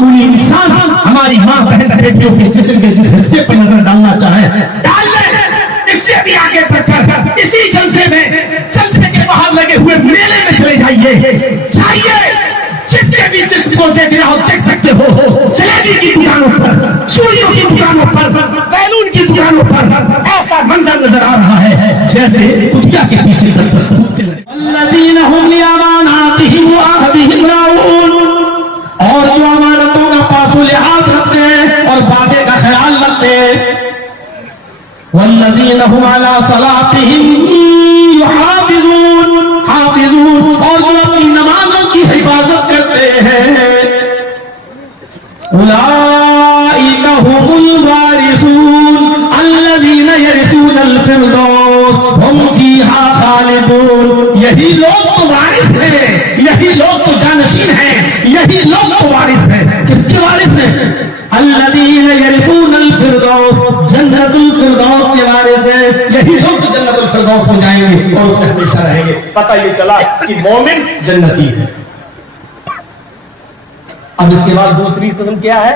मामूली इंसान हमारी माँ बहन बेटियों के जिस्म के जिस हिस्से पर नजर डालना चाहे डाल ले। इससे भी आगे बढ़कर इसी जलसे के बाहर लगे हुए मेले में चले जाइए। जिसके भी जिस्म को देख रहा हो देख सकते हो, जलेबी की दुकानों पर, चूड़ियों की दुकानों पर, बैलून की दुकानों पर ऐसा मंजर नजर आ रहा है जैसे कुतिया के पीछे और जो अमानतों का पासो लिहाज रखते हैं और वादे का ख्याल रखते हैं, वल्लज़ीना हुम अला सलातिहिम हाफिज़ून और जो अपनी नमाजों की हिफाजत करते हैं, उलाइका हुमुल वारिसून अल्लज़ीना यरिसूनल फिरदौस हुम फीहा खालिदून। यही लोग तो वारिस हैं, यही लोग तो जानशीन हैं, यही लोग तो वारिस हैं। किसके वारिस हैं? अल्लज़ीना यरिसूनल फिरदौस, जन्नतुल फिरदौस के वारिस हैं। यही लोग तो जन्नतुल फिरदौस में जाएंगे और उसमें हमेशा रहेंगे। पता ये चला कि मोमिन जन्नती है। अब इसके बाद दूसरी किस्म क्या है?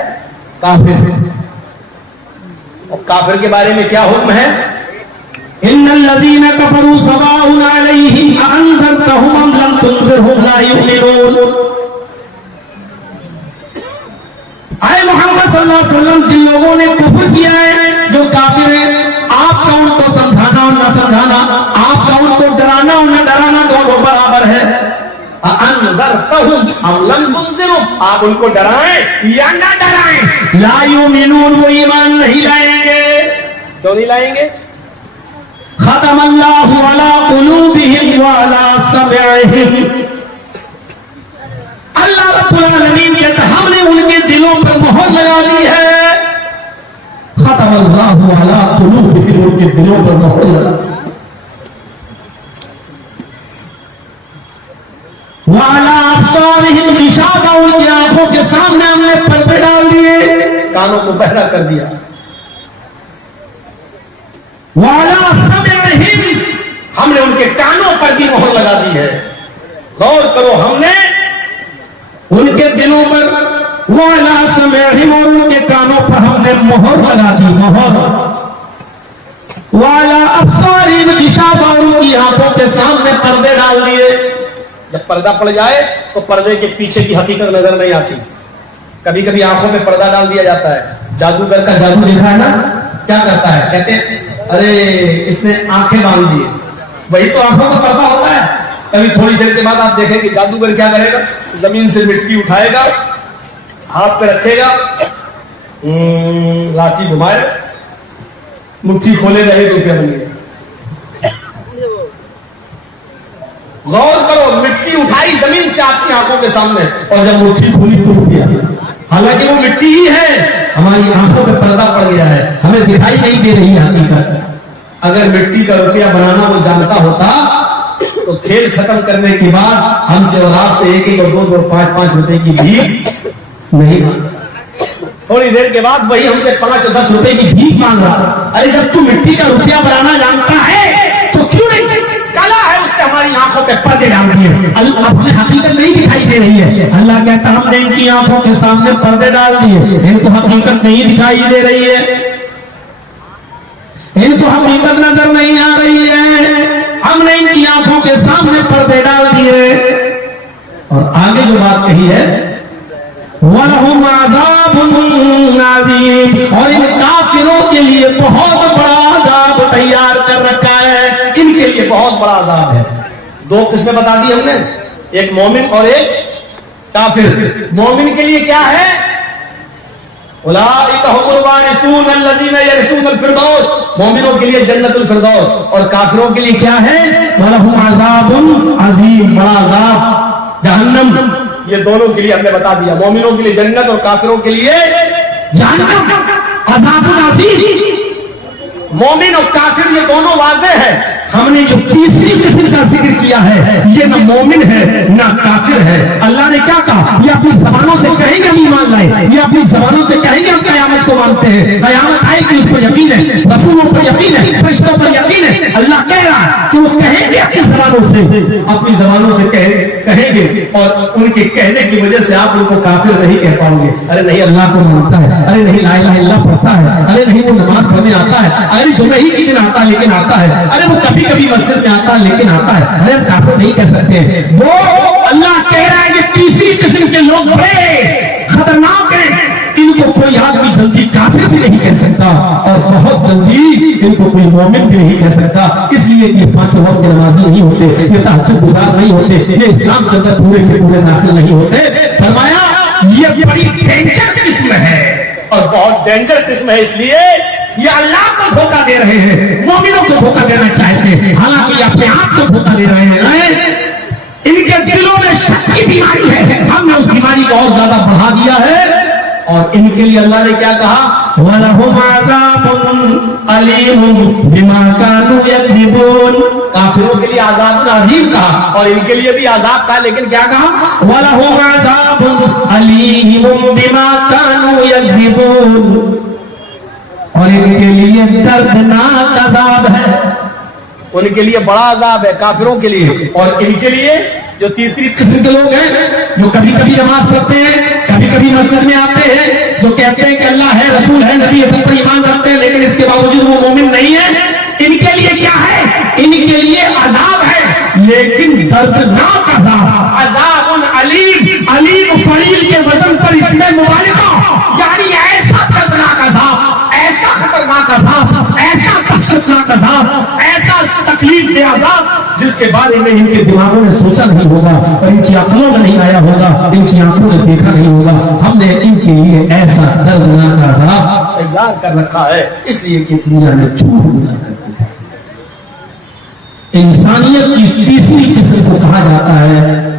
काफिर। और काफिर के बारे में क्या हुक्म है? इन्नल्लज़ीना कफरू सवाउन अलैहिम अअंज़रतहुम अम लम तुनज़िरहुम ला युमिनून। आए मोहम्मद सल्लल्लाहु अलैहि वसल्लम, जिन लोगों ने कुफ्र किया है, जो काफिर है, आपका उनको समझाना और न समझाना, आपका उनको डराना और न डराना दोनों बराबर है। अअंज़रतहुम अम लम तुनज़िरहुम, आप उनको डराएं या ना डराएं, ला युमिनून, वो ईमान नहीं लाएंगे। क्यों नहीं लाएंगे? खतमल्लाहु अला कुलूबिहिम व अला समइहिम। अल्लाह रब्बुल आलमीन कहते हैं हमने उनके दिलों पर मोहर लगा दी है। खतमल्लाहु अला कुलूबिहिम, उनके दिलों पर मोहर लगा दी। व अला अब्सारिहिम गिशावा, उनकी आंखों के सामने हमने पर्दे डाल दिए, कानों को बहरा कर दिया। व अला समइहिम, हमने उनके कानों पर भी मोहर लगा दी है। गौर करो, हमने उनके दिलों पर वाला समइहिम, और उनके कानों पर हमने मोहर लगा दी, मोहर। वाला अब्सारिहिम गिशावा, उनकी आंखों के सामने पर्दे डाल दिए। जब पर्दा पड़ जाए तो पर्दे के पीछे की हकीकत नजर नहीं आती। कभी कभी आंखों में पर्दा डाल दिया जाता है। जादूगर का जादू देखा है ना, क्या करता है? कहते अरे इसने आंखें बांध दी, वही तो आंखों का पर्दा होता है। कभी थोड़ी देर के बाद आप देखेंगे जादूगर क्या करेगा, जमीन से मिट्टी उठाएगा, हाथ पे रखेगा, लाठी घुमाए, मुट्ठी खोलेगा, 1 रुपया बन गया। गौर करो, मिट्टी उठाई जमीन से आपकी आंखों के सामने, और जब मुट्ठी खोली तो रुपया। हालांकि वो मिट्टी ही है, हमारी आंखों पे पर्दा पड़ गया है, हमें दिखाई नहीं दे रही है हकीकत। अगर मिट्टी का रुपया बनाना वो जानता होता तो खेल खत्म करने के बाद हमसे और आपसे 1-1 और 2-2 5-5 रुपए की भीख नहीं मांगा। थोड़ी देर के बाद वही हमसे 5 और 10 रुपए की भीख मांग रहा। अरे जब तू मिट्टी का रुपया बनाना जानता है तो क्यों नहीं? काला है उसने हमारी आंखों पे पर्दे डाल दिए। अल्लाह, हमें हकीकत नहीं दिखाई दे रही है। अल्लाह कहता हमने इनकी आंखों के सामने पर्दे डाल दिए, इनको हकीकत नहीं दिखाई दे रही है, इनको हकीकत नजर नहीं आ रही है। हमने इनकी आंखों के सामने पर्दे डाल दिए। और आगे जो बात कही है, वलहुम अज़ाबुन अज़ीम, और इन काफिरों के लिए बहुत बड़ा अज़ाब तैयार कर रखा है। इनके लिए बहुत बड़ा अज़ाब है। 2 किस्में बता दी हमने, एक मोमिन और एक काफिर। मोमिन के लिए क्या है? उलाइका हुमुल वारिसून अल्लज़ीना यरिसूनल फिरदौस, मोमिनों के लिए जन्नतुल फिरदौस। और काफिरों के लिए क्या है? वलहुम अज़ाबुन अज़ीम, बड़ा अज़ाब जहन्नम। ये दोनों के लिए हमने बता दिया, मोमिनों के लिए जन्नत और काफिरों के लिए जहन्नम, अज़ाबुन अज़ीम। मोमिन और काफिर ये दोनों वाज़ेह है। हमने जो तीसरी किस्म का जिक्र किया है ये न मोमिन है न काफिर है। अल्लाह ने क्या कहा? ये अपनी जबानों से कहेंगे हम ईमान लाए, ये अपनी जबानों से कहेंगे हम कयामत को मानते हैं, कयामत आएगी उस पर यकीन है, रसूलों पर यकीन है, फरिश्तों पर यकीन है। अल्लाह कह रहा है कि वो कहेंगे अपनी जबानों से कहेंगे और उनके कहने की वजह से आप उनको काफिर नहीं कह पाओगे। अरे नहीं अल्लाह को मानता है, अरे नहीं ला इलाहा इल्लल्लाह पढ़ता है, अरे नहीं वो नमाज पढ़ने आता है, अरे जुमे ही के दिन आता है लेकिन आता है, अरे वो कभी कभी मस्जिद में आता है लेकिन आता है, अरे हम काफिर नहीं कह सकते। वो अल्लाह कह रहा है कि तीसरी किस्म के लोग बड़े खतरनाक हैं, इनको कोई आदमी जल्दी काफिर भी नहीं कह सकता और बहुत जल्दी इनको कोई मोमिन भी नहीं कह सकता। इसलिए ये पांचों वक्त के नमाजी नहीं होते, ये तहज्जुद गुज़ार नहीं होते, ये इस्लाम के अंदर पूरे के पूरे दाखिल नहीं होते। फरमाया ये बड़ी डेंजर किस्म है और बहुत डेंजर किस्म है, इसलिए ये अल्लाह को धोखा दे रहे हैं, मोमिनों को धोखा देना चाहते हैं, हालांकि अपने आप को धोखा दे रहे हैं। इनके दिलों में शक की बीमारी है, हमने उस बीमारी को और ज्यादा बढ़ा दिया है। और इनके लिए अल्लाह ने क्या कहा? वलहुम अज़ाबुन अलीमुन बिमा कानू यक्ज़िबून। काफिरों के लिए अज़ाबुन अज़ीम कहा और इनके लिए भी अज़ाब कहा, लेकिन क्या कहा? वलहुम अज़ाबुन अलीमुन बिमा कानू यक्ज़िबून। और इनके लिए दर्दनाक अज़ाब है, उनके लिए बड़ा अज़ाब है काफिरों के लिए। और इनके लिए जो तीसरी किस्म के लोग हैं जो कभी कभी नमाज पढ़ते हैं, कभी कभी मस्जिद में आते हैं, जो कहते हैं कि अल्लाह है, रसूल है, नबी सब पर ईमान रखते हैं, लेकिन इसके बावजूद वो मोमिन नहीं है, इनके लिए क्या है? इनके लिए अज़ाब है, लेकिन दर्दनाक अज़ाब। अज़ाबुन अलीम, अलीम फरील के वजन पर इसमें मुबालिगा, यानी ऐसा दर्दनाक अज़ाब, ऐसा खतरनाक अज़ाब, ऐसा दहशतनाक अज़ाब, ऐसा तकलीफ दे अज़ाब जिसके बारे में इनके दिमागों ने सोचा नहीं होगा और इनकी अक्लों में नहीं आया होगा, इनकी आंखों ने देखा नहीं होगा। हमने इनके लिए ऐसा दर्दनाक अज़ाब तैयार कर रखा है, इसलिए कि दुनिया में झूठ बोला करती है। इंसानियत की तीसरी किस्म को कहा जाता है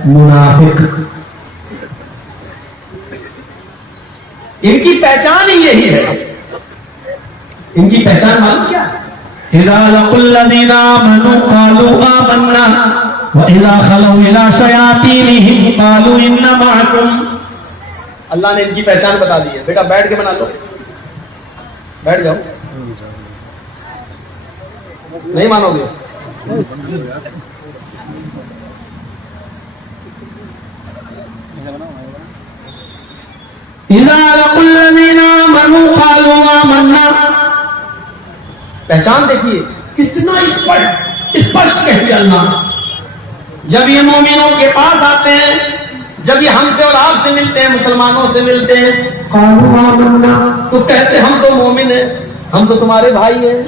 मुनाफिक। इनकी पहचान ही यही है। इनकी पहचान मालूम क्या है? इज़ा लक़ुल्लज़ीना आमनू क़ालू आमन्ना व इज़ा खलऊ इला शयातीनिहिम क़ालू इन्ना मअकुम। अल्लाह ने इनकी पहचान बता दी है। बेटा बैठ के बना लो, बैठ जाओ, नहीं मानोगे? इज़ा लक़ुल्लज़ीना आमनू क़ालू आमन्ना। पहचान देखिए कितना स्पष्ट कह दिया अल्लाह। जब ये मोमिनों के पास आते हैं, जब ये हमसे और आपसे मिलते हैं, मुसलमानों से मिलते हैं, क़ालू आमन्ना, तो कहते हम तो मोमिन हैं, हम तो तुम्हारे भाई हैं,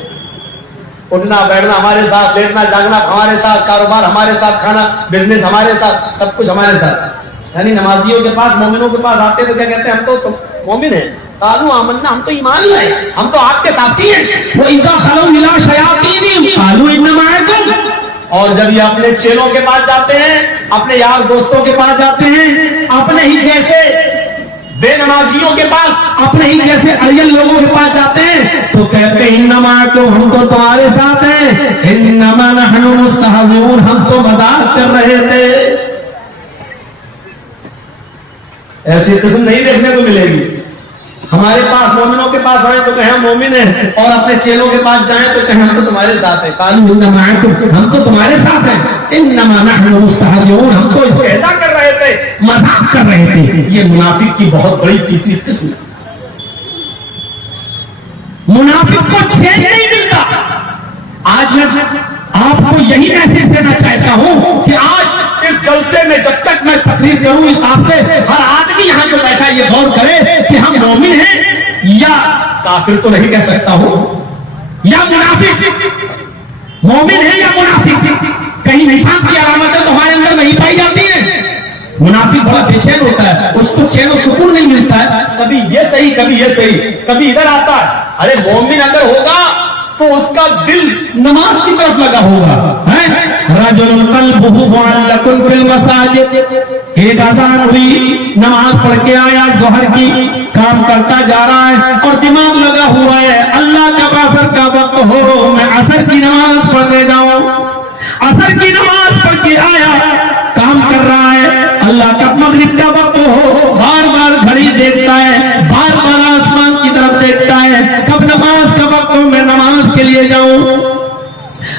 उठना बैठना हमारे साथ, लेटना जागना हमारे साथ, कारोबार हमारे साथ, खाना बिजनेस हमारे साथ, सब कुछ हमारे साथ। यानी नमाजियों के पास, मोमिनों के पास आते हैं तो क्या कहते हैं? हम तो मोमिन हैं। कालू आमन्ना, हम तो ईमान लाए, हम तो आपके साथी हैं। वो इज़ा खलऊ इला शयातीनिहिम कालू इन्ना मअकुम। और जब ये अपने चेलों के पास जाते हैं, अपने यार दोस्तों के पास जाते हैं, अपने ही जैसे बेनमाजियों के पास, अपने ही जैसे अरियल लोगों के पास जाते हैं, तो कहते हैं इन्ना मअकुम, हम तो तुम्हारे साथ हैं, इन्नमा नहनु मुस्तहज़िऊन, हम तो मजाक कर रहे थे। ऐसी किस्म नहीं देखने को मिलेगी। हमारे पास मोमिनों के पास आए तो कहें हम मोमिन हैं, और अपने चेलों के पास जाएं तो कहें हम तो तुम्हारे साथ हैं। कालू इन्ना मअकुम, हम तो तुम्हारे साथ हैं, इन्नमा नहनु मुस्तहज़िऊन, हम तो इस्तेज़ा कर रहे थे, मजाक कर रहे थे। ये मुनाफिक की बहुत बड़ी तीसरी किस्म है। मुनाफिक को चैन नहीं मिलता। आज मैं आपको यही मैसेज देना चाहता हूं कि आज इस जलसे में जब तक मैं तकरीर करूं, आपसे हर आदमी यहां जो बैठा ये गौर करे कि हम मोमिन हैं या काफिर तो नहीं कह सकता हूं, या मुनाफिक। मोमिन है या मुनाफिक? कहीं निफाक की अलामतें तो हमारे अंदर नहीं पाई जाती है। मुनाफिक बड़ा बेचैन होता है, उसको चैन और सुकून नहीं मिलता है, कभी ये सही कभी ये सही, कभी इधर आता है। अरे मोमिन अगर होगा तो उसका दिल नमाज की तरफ लगा होगा। रजुल क़ल्बुहु मुअल्लक़ुन फिल मसाजिद। एक अज़ान हुई, नमाज पढ़ के आया ज़ोहर की, काम करता जा रहा है और दिमाग लगा हुआ है अल्लाह اللہ کا عصر کا وقت ہو میں عصر کی نماز پڑھنے جاؤں. عصر کی نماز پڑھ کے آیا, کام کر رہا ہے, اللہ کا مغرب کا وقت ہو, بار بار گھڑی دیکھتا ہے, بار بار آسمان کی طرف دیکھتا ہے, کب نماز کا وقت ہو میں نماز کے لیے جاؤں.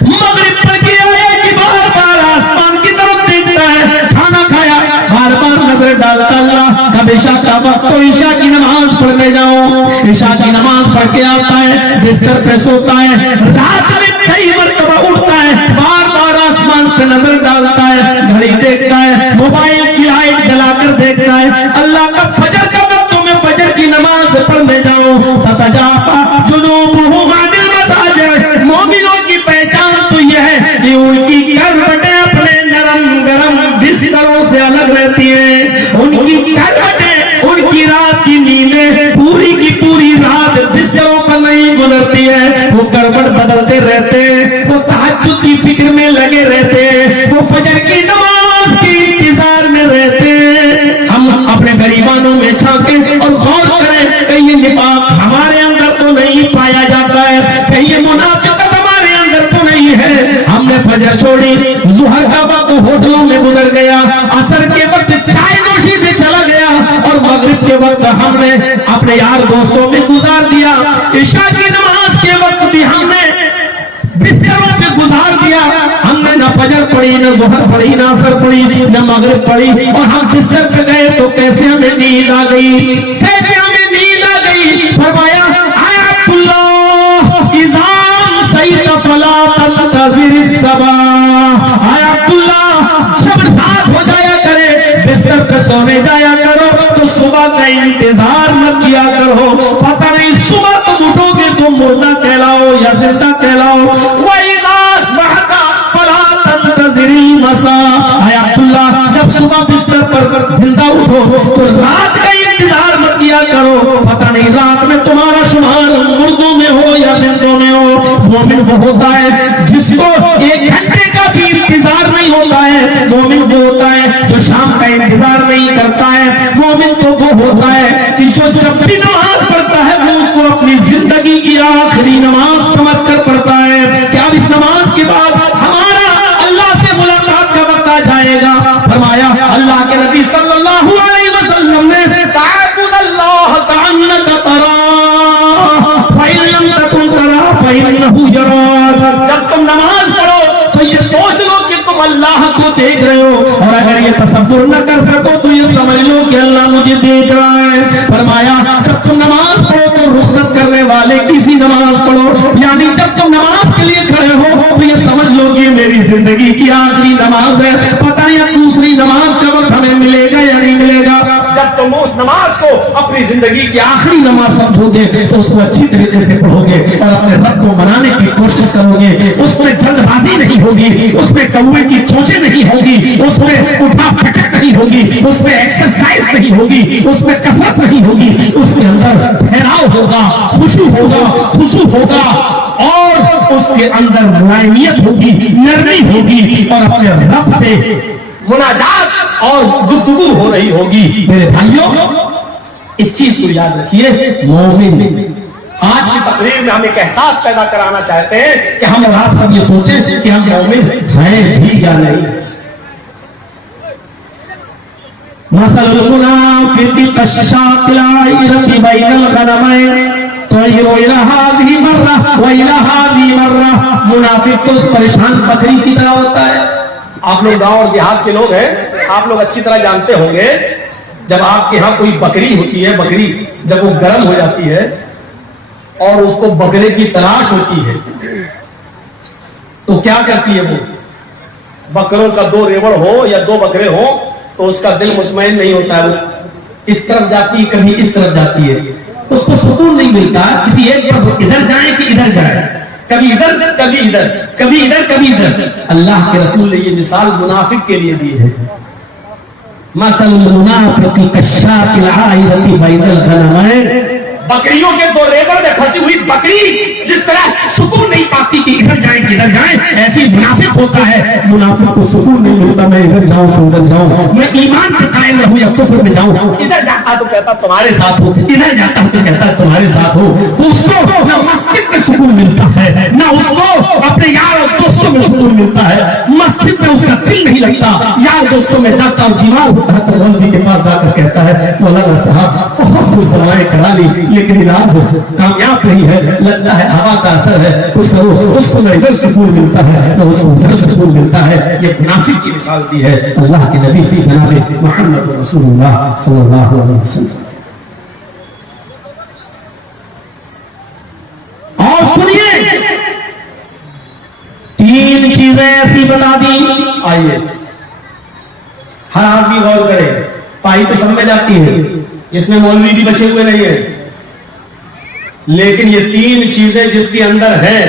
مغرب پڑھ کے آیا کہ بار بار آسمان کی طرف دیکھتا ہے, کھانا کھایا بار بار نظر ڈالتا, اللہ کب عشاء کا وقت ہو عشاء کی نماز پڑھنے جاؤں. عشاء کی نماز پڑھ کے آتا ہے, بستر پہ سوتا ہے, رات میں کئی مرتبہ اٹھتا ہے, بار بار آسمان پہ نظر ڈالتا ہے, گھڑی دیکھتا ہے, موبائل کی لائٹ جلا کر دیکھتا ہے, اللہ کا فجر کا وقت میں فجر کی نماز پڑھنے جاؤں. تتجافا جنوبہم عن المضاجع, مومنوں کی پہچان تو یہ ہے کہ ان کی کروٹیں اپنے نرم گرم بستروں سے الگ رہتی ہیں. ان کی کروٹیں, ان کی رات کی نیندیں پوری کی پوری رات بستروں پر نہیں گزرتی ہے. وہ کروٹ بدلتے رہتے ہیں, وہ تہجد کی فکر میں لگے رہتے ہیں, وہ فجر کی نماز کے انتظار میں رہتے ہیں. ہم اپنے غریبانوں میں جھانکیں اور غور کریں, کہیں یہ نفاق ہمارے اندر تو نہیں پایا جاتا ہے, کہیں یہ منافقت ہمارے اندر تو نہیں ہے. ہم نے فجر چھوڑی, ظہر کا وقت ہوٹلوں میں گزر گیا, عصر کے وقت چائے نوشی سے چلا گیا, اور مغرب کے وقت ہم نے اپنے یار دوستوں میں گزار دیا. عشاء کی نماز کے وقت بھی ہم نے بستروں پہ گزار دیا. ہم نے نہ فجر پڑھی, نہ ظہر پڑھی, نہ عصر پڑھی, نہ مغرب پڑھی, اور ہم بستر پہ گئے تو کیسے ہمیں نیند آ گئی, کیسے ہمیں نیند آ گئی. فرمایا آیات اللہ اذا سیت فلا تنتظر الصباح, آیات اللہ جب رات ہو جایا کرے بستر پہ سونے جایا کرو تو صبح کا انتظار مت کیا کرو. پتہ نہیں صبح تم اٹھو گے تو مردہ کہلاؤ یا زندہ کہلاؤ. وَإِذَا أَصْبَحْتَ فَلَا تَنتَظِرِ الْمَسَاءَ, آیات اللہ جب صبح بستر پر زندہ اٹھو تو رات کا انتظار مت کیا کرو. پتہ نہیں رات میں تمہارا شمار مردوں میں ہو یا زندوں میں ہو. مومن وہ ہوتا ہے جس کو ایک گھنٹے کا بھی انتظار نہیں ہوتا ہے. مومن وہ ہوتا ہے جو شام کا انتظار نہیں کرتا ہے. مومن تو وہ ہوتا ہے کہ جو جب بھی نماز پڑھتا ہے وہ اس کو اپنی زندگی کی آخری نماز سمجھ کر پڑھتا ہے. کیا اب اس نماز کے بعد ہمارا اللہ سے ملاقات کا وقت آ جائے گا. فرمایا اللہ کے نبی صلی اللہ علیہ وسلم نے تعبد اللہ کأنک تراہ فإن لم تکن تراہ فإنہ یراک. جب تم نماز پڑھو تو یہ سوچ لو کہ تم اللہ کو دیکھ رہے ہو, اور اگر یہ تصور نہ کر سکو تو یہ سمجھ لو کہ اللہ مجھے دیکھ رہا ہے. فرمایا جب تم نماز پڑھو تو رخصت کرنے والے کسی نماز پڑھو, یعنی جب تم نماز کے لیے کھڑے ہو تو یہ سمجھ لو کہ میری زندگی کی آخری نماز ہے. پتہ نہیں دوسری نماز کا وقت ہمیں ملے گا یا نہیں ملے گا. جب تم اس نماز کو اپنی زندگی کی آخری نماز سمجھو گے تو اس کو اچھی طریقے سے پڑھو گے اور اپنے رب کو منانے کی کوشش کرو گے. اس میں جلد بازی نہیں ہوگی, اس میں کوے کی چونچیں نہیں ہوگی, اس میں اٹھا پٹک نہیں ہوگی, اس میں ایکسرسائز نہیں ہوگی, اس میں کثرت نہیں ہوگی. اس کے اندر ٹھہراؤ ہوگا, خشوع ہوگا, خضوع ہوگا, اور اس کے اندر ملائمیت ہوگی, نرمی ہوگی, اور اپنے رب سے مناجات اور گفتگو ہو رہی ہوگی. میرے بھائیوں اس چیز کو یاد رکھیے, مومن آج کی تقریر میں ہم ایک احساس پیدا کرانا چاہتے ہیں کہ ہم اور آپ سب یہ سوچیں کہ ہم مومن ہیں بھی یا نہیں. مثل المنافق كالشاة العائرة بين الغنمين تعير إلى هذه مرة وإلى هذه مرة. منافق تو اس پریشان بکری کی طرح ہوتا ہے. آپ لوگ گاؤں اور دیہات کے لوگ ہیں, آپ لوگ اچھی طرح جانتے ہوں گے جب آپ کے ہاں کوئی بکری ہوتی ہے, بکری جب وہ گرم ہو جاتی ہے اور اس کو بکرے کی تلاش ہوتی ہے تو کیا کرتی ہے, وہ بکروں کا دو ریوڑ ہو یا دو بکرے ہو تو اس کا دل مطمئن نہیں ہوتا ہے. وہ اس طرف جاتی ہے, کبھی اس طرف جاتی ہے, اس کو سکون نہیں ملتا. کسی ایک پر ادھر جائیں کہ ادھر جائیں, کبھی ادھر کبھی ادھر, کبھی ادھر کبھی ادھر. اللہ کے رسول نے یہ مثال منافق کے لیے دی ہے. مثل المنافق كالشاة العائرة بين الغنمين. بکریوں کے دو ریوڑ میں پھنسی ہوئی بکری جس طرح سکون نہیں پاتی کہ ادھر جائیں کہ ادھر جائیں, ایسی منافق ہوتا ہے. منافق کو سکون نہیں ملتا, میں ادھر جاؤں تو ادھر جاؤں, میں ایمان پہ قائم رہوں یا کفر میں جاؤں, ادھر جاتا जाता है तो कहता तुम्हारे साथ हो, इधर जाता है तो कहता तुम्हारे साथ हो। उसको ना मस्जिद में सुकून मिलता है, ना उसको अपने यार और दोस्तों में सुकून मिलता है। मस्जिद में उसका दिल नहीं लगता, यार दोस्तों में जाता और बीमार होता है तो मौलवी के पास जाकर कहता है मौलाना साहब बहुत कुछ दवाएं करा ली लेकिन इलाज कामयाब नहीं है, लगता है हवा का असर है, कुछ करो। उसको न इधर सुकून मिलता है न उसको उधर सुकून मिलता है। ये मुनाफिक की मिसाल दी है अल्लाह के नबी जनाब मुहम्मद रसूलुल्लाह सल्लल्लाहु अलैहि वसल्लम। और सुनिए, तीन चीजें ऐसी बता दी, आइए हर आदमी गौर करे, पाई तो सब में जाती है, इसमें मौलवी भी बचे हुए नहीं है, लेकिन ये तीन चीजें जिसके अंदर है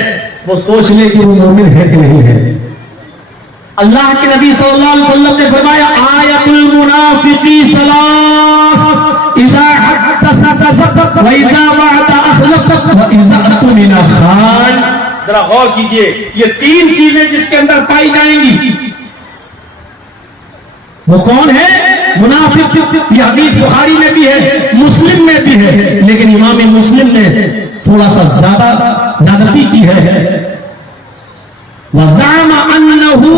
वो सोच ले कि वो मोमिन है कि नहीं है। अल्लाह के नबी सल्लल्लाहु अलैहि वसल्लम ने फरमाया आयतुल मुनाफिकी सलास इज़ा हद्दसा कज़ब व इज़ा वअदा अखलफ व इज़ा अतमिना खान। जरा गौर कीजिए, ये तीन चीजें जिसके अंदर पाई जाएंगी वो कौन है? मुनाफिक। ये हदीस बुखारी में भी है, मुस्लिम में भी है, लेकिन इमाम मुस्लिम ने थोड़ा सा ज्यादती की है। वज़ामा अन्नहु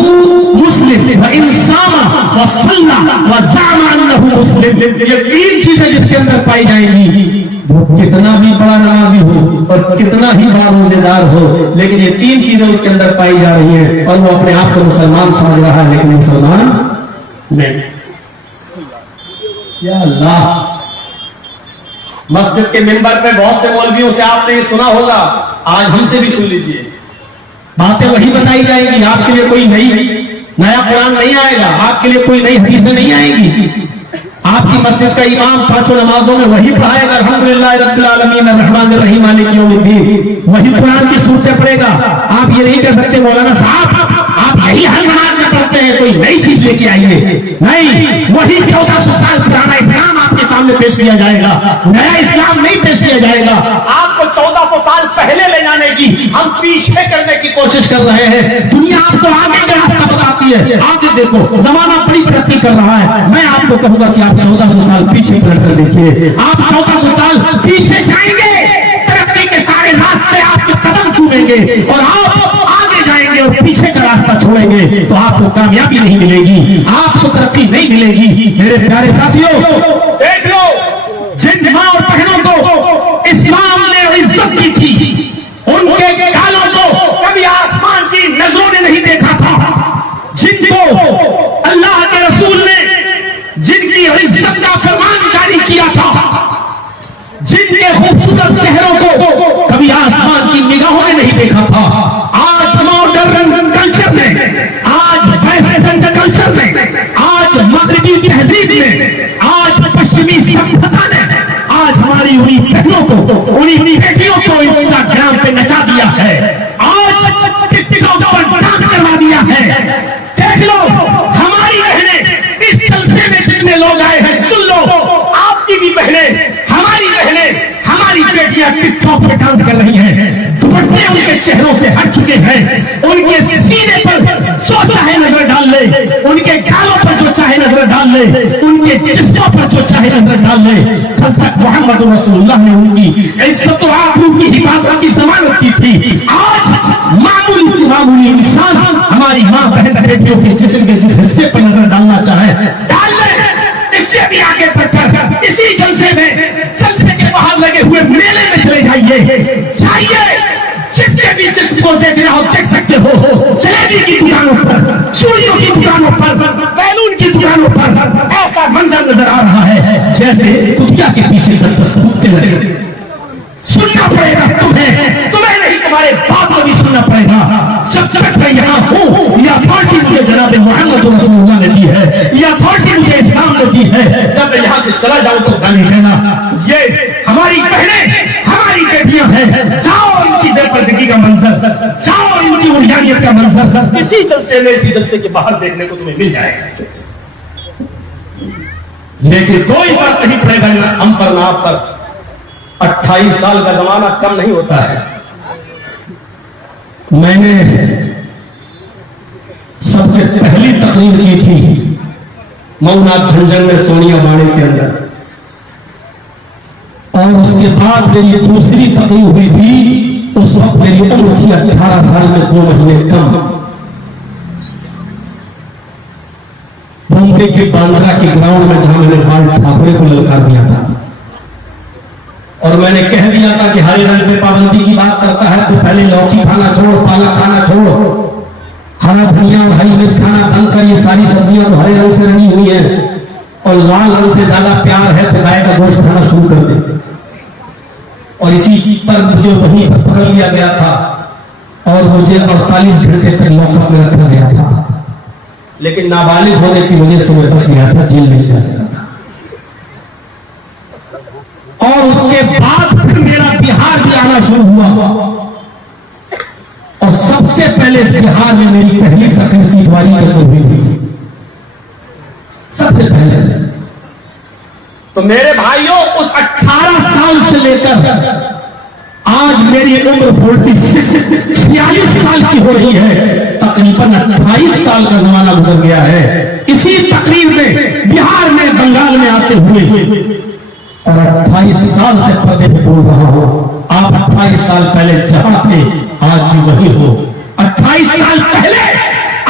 मुस्लिम व इंसामा व सल्ला वज़ामा अन्नहु मुस्लिम। ये तीन चीजें जिसके अंदर पाई जाएंगी, वो कितना भी बड़ा नमाजी हो और कितना ही बड़ा रोजेदार हो, लेकिन ये तीन चीजें उसके अंदर पाई जा रही है और वो अपने आप को मुसलमान समझ रहा है लेकिन मुसलमान नहीं। या अल्लाह, मस्जिद के मिंबर पे बहुत से मौलवियों से आपने ये सुना होगा, आज हमसे भी सुन लीजिए, बातें वही बताई जाएंगी, आपके लिए कोई नया कुरान नहीं आएगा, आपके लिए कोई नई हदीसें नहीं आएगी। आपकी मस्जिद का इमाम पांचों नमाजों में वही पढ़ाएगा, अल्हम्दुलिल्लाह रब्बिल आलमीन अर्रहमानिर रहीम मालिक यौमिद्दीन, वही कुरान की सूरतें पढ़ेगा। आप ये नहीं कह सकते मौलाना साहब आप यही हर नमाज में पढ़ते हैं, कोई नई चीज लेके आइए। नहीं, वही 1400 साल पुराना इस्लाम आपके सामने पेश किया जाएगा, नया इस्लाम नहीं पेश किया जाएगा। आपको 1400 साल पहले ले जाने की हम पीछे करने की कोशिश कर रहे हैं। दुनिया आपको आगे का रास्ता बताती है, आगे देखो, जमाना बड़ी तरक्की कर रहा है। मैं आपको कहूंगा कि आप 1400 साल पीछे कर देखिए, आप 1400 साल पीछे जाएंगे, तरक्की के सारे रास्ते आपके कदम छूएंगे और आप आगे जाएंगे और पीछे का रास्ता छोड़ेंगे तो आपको कामयाबी नहीं मिलेगी, आपको तरक्की नहीं मिलेगी। मेरे प्यारे साथियों, देख लो, जिन मां और बहनों को इस्लाम ने इज्जत दी थी, उनके गालों को कभी आसमान की नजरों ने नहीं देखा था। जिनको अल्लाह के रसूल ने जिनकी इज्जत का फरमान जारी किया था, जिनके खूबसूरत चेहरों को कभी आसमान की निगाहों ने नहीं देखा था, आज मॉडर्न कल्चर में, आज वेस्टर्न कल्चर में, आज मगरबी तहजीब में, आज पश्चिमी सभ्यता ने आज हमारी उन्हीं बहनों को, उन्हीं बेटियों को इंस्टाग्राम पे नचा दिया है, आज टिकटॉक पर डांस करवा दिया है। देख लो, हमारी बहनें इस जलसे में जितने लोग आए हैं, सुन लो, आपकी भी बहनें, हमारी बहनें, हमारी बेटियां टिकटॉक पे डांस कर रही हैं, दुपट्टे उनके चेहरों से हट चुके हैं, उनके सीने पर जो चाहे नजर डाल ले, उनके गालों पर जो चाहे नजर डाल ले, उनके जिस्मों पर जो चाहे नजर डाल ले। जब तक मोहम्मद रसूलुल्लाह ने उनकी इज्जत और आबरू की हिफाजत की जमानत की थी, आज मामूली से मामूली इंसान हमारी मां बहन बेटियों के जिस्म के जिस हिस्से पर नजर डालना चाहे डाल ले। इससे भी आगे बढ़कर इसी जलसे में, जलसे के बाहर लगे हुए मेले में चले जाइए, जिसके भी जिस्म को देखना हो देख सकते हो। जलेबी की दुकानों पर, चूड़ियों की दुकानों पर, बैलून की दुकानों पर ऐसा मंजर नजर आ रहा है जैसे कुतिया के पीछे कूदते लगे। सुनना पड़ेगा तुम्हें नहीं, तुम्हारे बाप को भी सुनना पड़ेगा। जब तक मैं यहाँ हूँ, ये अथॉरिटी मुझे जनाब मोहम्मद रसूलुल्लाह ने दी है, ये अथॉरिटी मुझे इस्लाम ने दी है। जब मैं यहाँ से चला जाऊँ तो गाली देना, ये हमारी बहनें, हमारी बेटियां हैं, जाओ इनकी बेपर्दगी का मंजर, जाओ इनकी उड़ियानियत का मंजर इसी जलसे में, इसी जलसे के बाहर देखने को तुम्हें मिल जाएगा। लेकिन कोई फर्क नहीं पड़ेगा हम पर ना आप पर। 28 साल का जमाना कम नहीं होता है। मैंने सबसे पहली तकरीर की थी मऊनाथ भंजन में, सोनिया बाड़ी के अंदर। اور اس کے بعد میری دوسری تقریر ہوئی تھی، اس وقت میری عمر تھی 18 سال میں 2 مہینے کم۔ بمبئی کے باندرا کے گراؤنڈ میں جہاں میں نے بال ٹھاکرے کو للکار دیا تھا اور میں نے کہہ دیا تھا کہ ہرے رنگ پہ پابندی کی بات کرتا ہے تو پہلے لوکی کھانا چھوڑ، پالک کھانا چھوڑ، ہرا دھنیا اور ہری مرچ کھانا بند کر، یہ ساری سبزیاں تو ہرے رنگ سے رنگی ہوئی ہیں اور لال رنگ سے زیادہ پیار ہے تو گائے کا گوشت کھانا شروع کر دے۔ اور اسی پر مجھے وہیں پر پکڑ لیا گیا تھا اور مجھے 48 گھنٹے تک لاک اپ میں رکھا گیا تھا، لیکن نابالغ ہونے کی وجہ سے میں بچ گیا تھا، جیل نہیں جا سکا تھا۔ اور اس کے بعد پھر میرا بہار بھی آنا شروع ہوا اور سب سے پہلے اس بہار میں میری پہلی تقریر کی جواری ہوئی تھی، سب سے پہلے۔ تو میرے بھائیوں اس 18 سال سے لے کر آج میری عمر 46 سال کی ہو رہی ہے، تقریباً 28 سال کا زمانہ گزر گیا ہے اسی تقریر میں بہار میں بنگال میں آتے ہوئے، اور 28 سال سے پردے پہ بول رہا ہوں۔ آپ 28 سال پہلے جہاں تھے آج بھی وہی ہو۔ 28 سال پہلے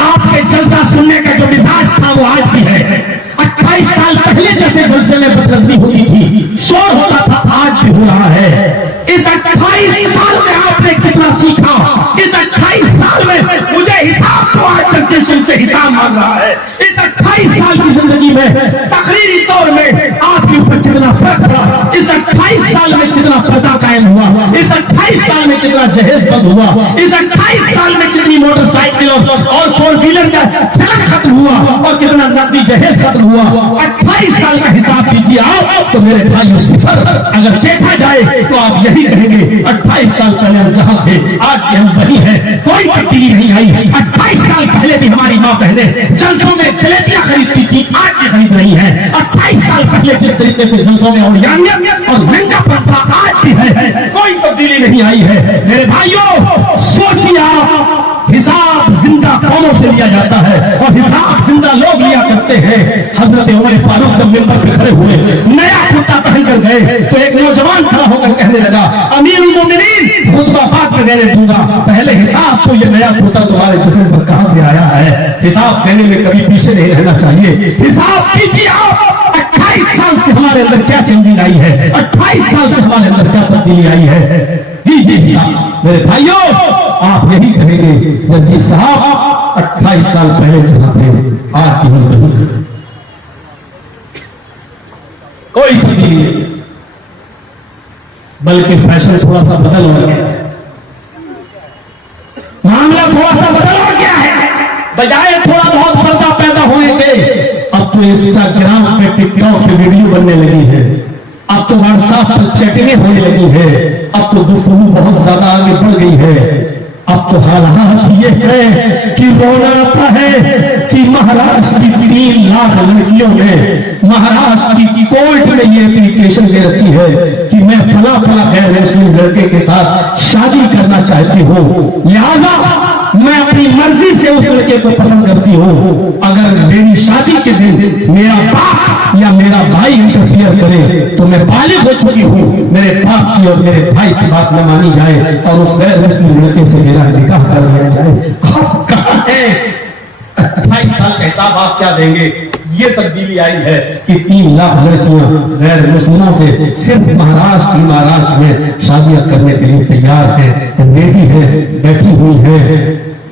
آپ کے جلسہ سننے کا جو مزاج تھا وہ آج بھی ہے۔ 28 سال پہلے جیسے جلسے میں بدنظمی ہوتی تھی، شور ہوتا تھا، آج بھی ہو رہا ہے۔ اس 28 سال میں آپ نے کتنا سیکھا؟ اس 28 سال میں مجھے حساب تو آج تک جس تم سے حساب مانگ رہا ہے۔ اس 28 سال کی زندگی میں تقریری طور میں آپ کے اوپر کتنا فرق پڑا، اس 28 سال میں کتنا پردہ قائم ہوا، اس 28 سال میں کتنا جہیز بند ہوا، اس 28 سال میں کتنی موٹر سائیکل اور 4 ویلر کا چلن ختم ہوا اور کتنا نقدی جہیز ختم ہوا۔ 28 سال کا حساب دیجیے آپ تو میرے بھائیو صفر۔ اگر دیکھا جائے تو آپ یہی کہیں گے 28 سال پہلے ہم جہاں تھے آج بھی ہم وہی ہیں، کوئی تبدیلی نہیں آئی۔ 28 سال پہلے بھی ہماری ماں بہنیں جلسوں میں جلیبیاں خریدتی تھی، آج بھی خرید رہی ہیں۔ 28 سال پہلے جس طریقے سے جلسوں میں اوریانیت اور مہنگا پڑتا آج بھی ہے، کوئی تبدیلی نہیں آئی ہے۔ میرے بھائیو سوچیے آپ، حساب زندہ قوموں سے لیا جاتا ہے اور حساب زندہ لوگ لیا کرتے ہیں۔ حضرت عمر فاروق جب ممبر پہ کھڑے ہوئے، نیا کرتا پہن کر گئے تو ایک نوجوان کھڑا ہو کر کہنے لگا، امیر المومنین خطبہ پاک میں دینے دوں گا، پہلے حساب تو یہ نیا کرتا تمہارے جسم پر کہاں سے آیا ہے؟ حساب دینے میں کبھی پیچھے نہیں رہنا چاہیے، حساب کیجیے آپ 28 سال سے ہمارے اندر کیا چینجنگ آئی ہے، 28 سال سے ہمارے اندر کیا تبدیلی آئی ہے۔ جی حساب میرے بھائیوں آپ یہی کہیں گے جی صاحب 28 سال پہلے جہاں تھے آج بھی ہم نہیں، کوئی تبدیلی نہیں، بلکہ فیشن تھوڑا سا بدل ہو گیا ہے، معاملہ تھوڑا سا بدل ہو گیا ہے۔ بجائے تھوڑا بہت پردہ پیدا ہوئے تھے، اب تو انسٹاگرام پہ ٹک ٹاک پہ ویڈیو بننے لگی ہے، اب تو واٹس ایپ پر چیٹنگیں ہونے لگی ہے، اب تو گفتگو بہت زیادہ آگے بڑھ گئی ہے۔ اب تو حالات یہ ہے کہ رونا آتا ہے کہ مہاراشٹر کی 3 لاکھ لڑکیوں نے مہاراشٹر کی کورٹ میں یہ اپلیکیشن دے رکھی ہے کہ میں فلاں فلاں غیر مسلم لڑکے کے ساتھ شادی کرنا چاہتی ہوں، لہذا میں اپنی مرضی سے اس لڑکے کو پسند کرتی ہوں، اگر میری شادی کے دن میرا باپ یا میرا بھائی انٹرفیئر کرے تو میں بالغ ہو چکی ہوں، میرے باپ کی اور میرے بھائی کی بات نہ مانی جائے اور اس غیر مسلم لڑکے سے میرا نکاح کر دیا جائے۔ آپ کہاں ہیں؟ 28 سال کا حساب آپ کیا دیں گے؟ یہ تبدیلی آئی ہے کہ 3 لاکھ لڑکیاں غیر مسلموں سے صرف مہاراشٹر میں شادیاں کرنے کے لیے تیار ہیں، ریڈی ہے، بیٹھی ہوئی ہے۔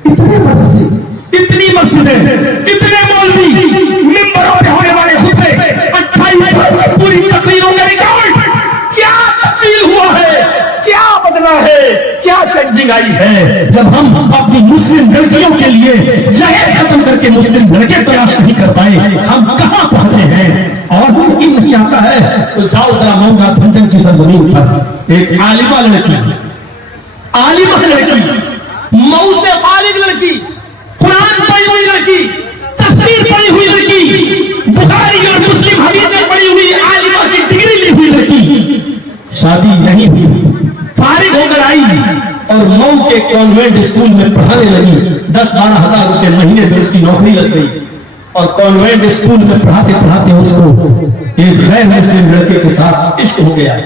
اتنے مدرسے، اتنی مسجدیں، اتنے مولوی، ممبروں پہ ہونے والے خطبے، 28 سال میں پوری تقریروں کا ریکارڈ، کیا تبدیل ہوا ہے؟ کیا بدلا ہے؟ کیا چینجنگ آئی ہے؟ جب ہم اپنی مسلم لڑکیوں کے لیے جہیز ختم کر کے مسلم لڑکے تلاش نہیں کر پائے، ہم کہاں پہنچے ہیں؟ اور ممکن نہیں آتا ہے تو جاؤ ذرا مئو گٹھبنڈن کی سرزمین پر ایک عالمہ لڑکی، مئو سے فارغ لڑکی، قرآن پڑھی ہوئی لڑکی، تفسیر پڑھی ہوئی لڑکی، بخاری اور مسلم حدیثیں پڑھی ہوئی عالمہ کی ڈگری لی ہوئی لڑکی، شادی نہیں ہوئی، فارغ ہو کر آئی اور مئو کے کانوینٹ اسکول میں پڑھانے لگی، 10-12 ہزار روپے مہینے میں اس کی نوکری لگ گئی اور کانوینٹ اسکول میں پڑھاتے پڑھاتے اس کو ایک غیر مسلم لڑکے کے ساتھ عشق ہو گیا۔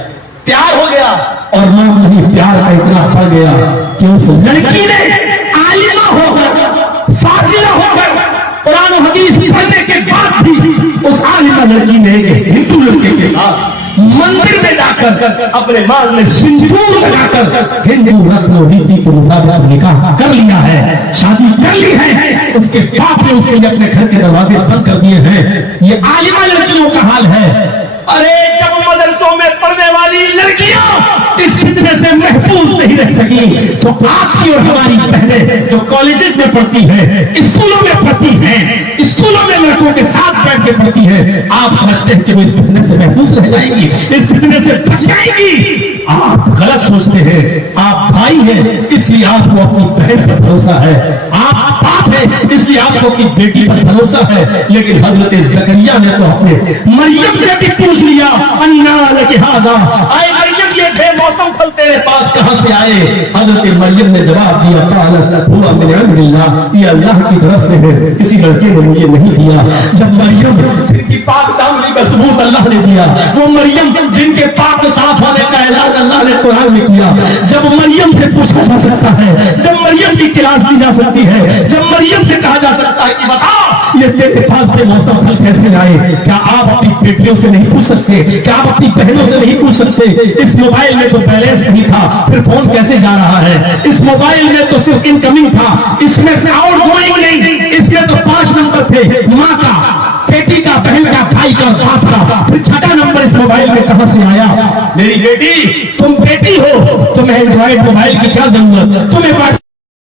प्यार हो गया और मामला ही प्यार का इतना बढ़ गया कि उस लड़की ने आलिमा होकर, फाजिला होकर कुरान और हदीस पढ़ने के बाद भी उस आलिमा लड़की ने एक हिंदू लड़के के साथ मंदिर में जाकर अपने मांग में सिंदूर लगाकर हिंदू रस्म और रीति के मुताबिक निकाह कर लिया है, शादी कर ली है। उसके बाप ने उसके लिए अपने घर के दरवाजे बंद कर दिए हैं। ये आलिमा लड़कियों का हाल है। अरे जब मदरसों में पढ़ने वाली लड़कियां इस फितने से महफूज नहीं रह सकी, तो आपकी और हमारी बहनें जो कॉलेजेस में पढ़ती हैं, स्कूलों में पढ़ती हैं, स्कूलों में लड़कों के साथ बैठ के पढ़ती हैं, आप समझते हैं कि वो इस फितने से महफूज रह जाएंगी, इस फितने से बच जाएंगी? आप गलत सोचते हैं। आप भाई हैं इसलिए आपको अपनी बहन पर भरोसा है, आप बाप हैं इसलिए आपको अपनी बेटी पर भरोसा है। लेकिन हजरत जकरिया ने तो अपने मरियम से भी पूछ लिया, अन्ना लकी हाज़ा, आए मरियम ये बेमौसम फल तेरे पास कहां से आए? हजरत मरियम ने जवाब दिया, क़ालत हुवा मिन इंदिल्लाह, ये अल्लाह की तरफ से है, किसी लड़के ने मुझे नहीं दिया। जब मरियम जिनकी पाक दामनी का सबूत अल्लाह ने दिया, वो मरियम जिनके पाक साफ होने का ऐलान अल्लाह ने कुरान में किया, जब मरियम से पूछा जा सकता है, जब मरियम की क्लास की जा सकती है, जब मरियम से कहा जा सकता है कि बताओ ये तेरे पास बेमौसम फल कैसे आए, क्या आप अपनी बेटियों से नहीं पूछ सकते? क्या आप अपनी बहनों से नहीं पूछ सकते? इस मोबाइल में तो बैलेंस नहीं था, फिर फोन कैसे जा रहा है? इस मोबाइल में तो सिर्फ इनकमिंग था, इसमें आउट गोइंग नहीं, इसमें तो 5 नंबर थे, माँ का, बेटी का, बहन का, भाई का, बाप का, फिर 6वां नंबर इस मोबाइल में कहां से आया? मेरी बेटी, तुम बेटी हो, तुम्हें एंड्रॉइड मोबाइल की क्या जरूरत? तुम्हें